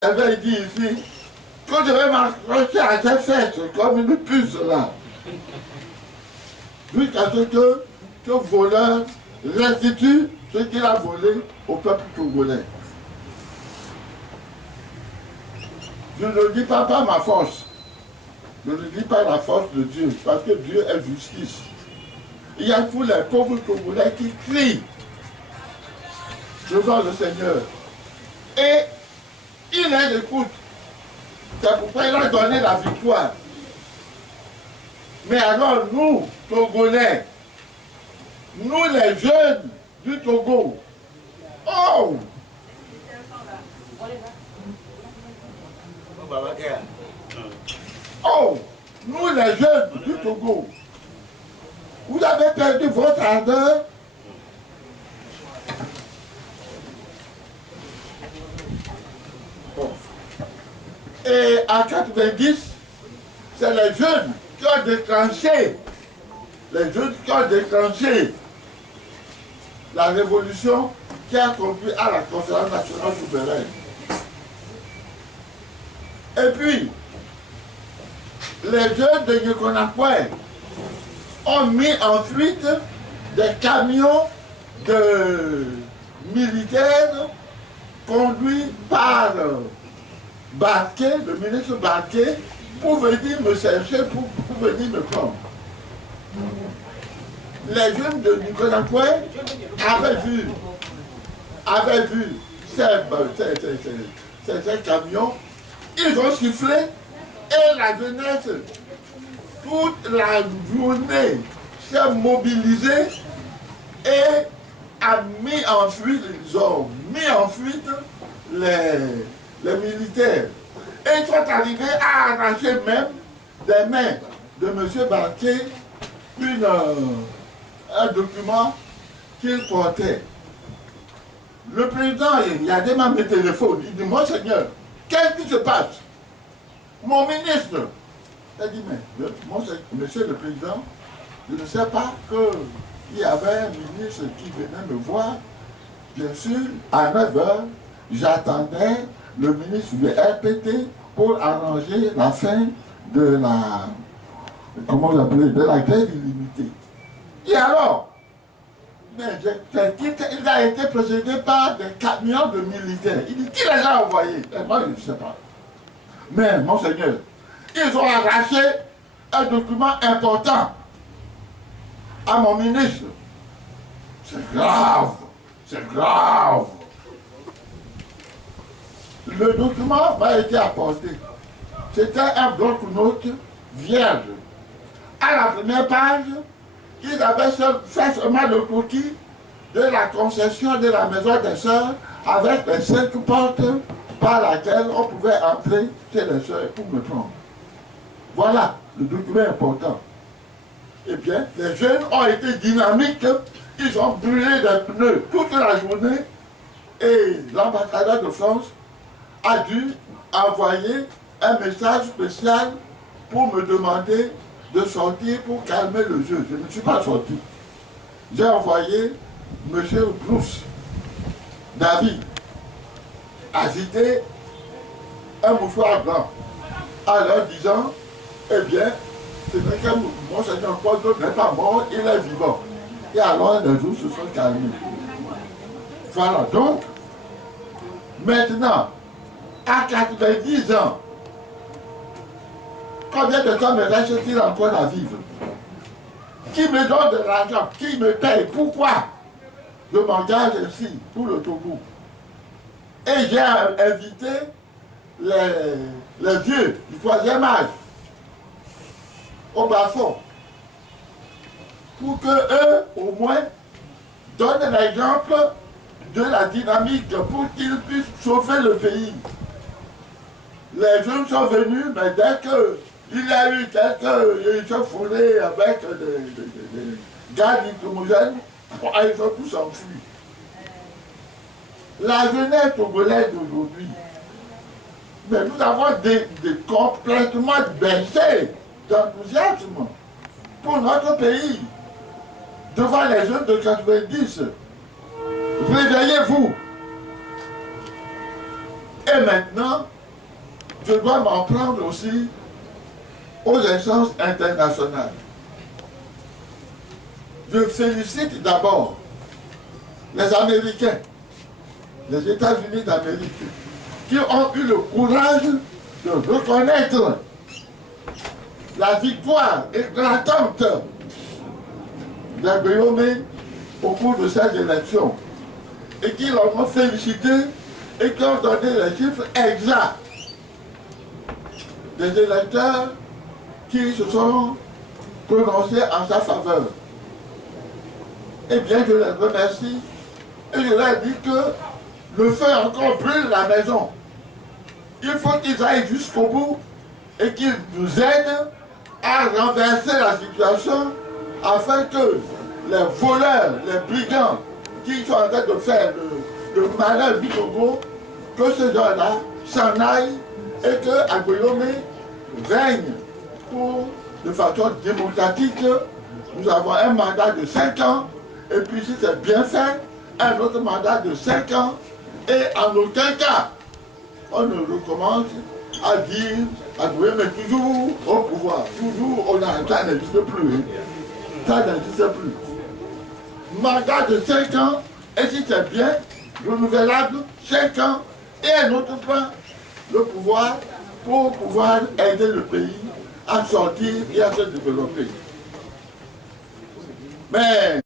avait dit ici que je vais m'accrocher à ses fesses comme une puce là. Jusqu'à ce que ce voleur restitue ce qu'il a volé au peuple congolais. Je ne dis pas par ma force. Je ne dis pas la force de Dieu, parce que Dieu est justice. Il y a tous les pauvres Congolais qui crient devant le Seigneur. Et il les écoute. C'est pourquoi il a donné la victoire. Mais alors nous, Togolais, nous les jeunes du Togo, oh! Oh! Nous les jeunes du Togo, vous avez perdu votre ardeur. Bon. Et à 90, c'est les jeunes qui ont déclenché, la révolution qui a conduit à la conférence nationale souveraine. Et puis, les jeunes de Yekonakwe ont mis en fuite des camions de militaires conduits par Barquet, le ministre Barquet, pour venir me chercher, pour venir me prendre. Les jeunes de Niconakwe avaient vu ces camions, ils ont sifflé et la jeunesse, toute la journée, s'est mobilisée et a mis en fuite, ils ont mis en fuite les militaires. Et ils sont arrivés à arracher même des mains de M. Barquet un document qu'il portait. Le président, il a demandé mes téléphones, il dit, Monseigneur, qu'est-ce qui se passe? Mon ministre, il a dit, mais monsieur le président, je ne sais pas qu'il y avait un ministre qui venait me voir. Bien sûr, à 9h, j'attendais le ministre du RPT pour arranger la fin de la, comment vous appelez, de la grève illimitée. Et alors, il a été précédé par des camions de militaires. Il dit, qui les a envoyés? Et moi, je ne sais pas. Mais, Monseigneur, ils ont arraché un document important à mon ministre. C'est grave, c'est grave. Le document m'a été apporté. C'était un bloc-notes vierge. À la première page, ils avaient fait seulement le croquis de la concession de la maison des sœurs avec les 5 portes par laquelle on pouvait entrer chez les sœurs pour me prendre. Voilà le document important. Eh bien, les jeunes ont été dynamiques, ils ont brûlé des pneus toute la journée et l'ambassadeur de France a dû envoyer un message spécial pour me demander de sortir pour calmer le jeu. Je ne suis pas sorti. J'ai envoyé M. Bruce David agiter un mouchoir blanc en leur disant, eh bien, c'est vrai que Monseigneur Paul n'est pas mort, il est vivant. Et alors les jours se sont calmés. Voilà, donc, maintenant, à 90 ans, combien de temps me reste-t-il encore à vivre? Qui me donne de l'argent? Qui me paye? Pourquoi je m'engage ainsi pour le Togo? Et j'ai invité les vieux du 3e âge au bas-fond pour que eux, au moins, donnent l'exemple de la dynamique pour qu'ils puissent sauver le pays. Les jeunes sont venus, mais dès qu'il y a eu quelques échafauds avec des gaz nitromogènes, ils sont tous enfuis. La jeunesse togolaise d'aujourd'hui, mais nous avons complètement baissé d'enthousiasme pour notre pays devant les jeunes de 90. Réveillez-vous Et maintenant, je dois m'en prendre aussi aux instances internationales. Je félicite d'abord les Américains, les États-Unis d'Amérique, qui ont eu le courage de reconnaître la victoire éclatante d'Aguillaume au cours de ces élections et qui l'ont félicité et qui ont donné les chiffres exacts des électeurs qui se sont prononcés en sa faveur. Eh bien, je les remercie et je leur dis que le feu encore brûle la maison. Il faut qu'ils aillent jusqu'au bout et qu'ils nous aident à renverser la situation afin que les voleurs, les brigands qui sont en train de faire le malheur du Togo, que ces gens-là s'en aillent et que Aguillaume règne de façon démocratique. Nous avons un mandat de 5 ans et puis si c'est bien fait, un autre mandat de 5 ans et en aucun cas on ne recommence à dire Aguillaume est toujours au pouvoir, toujours ça n'existe plus. Ça n'existe plus. Mandat de 5 ans, et si c'est bien, renouvelable, 5 ans, et un autre point, le pouvoir pour pouvoir aider le pays à sortir et à se développer. Mais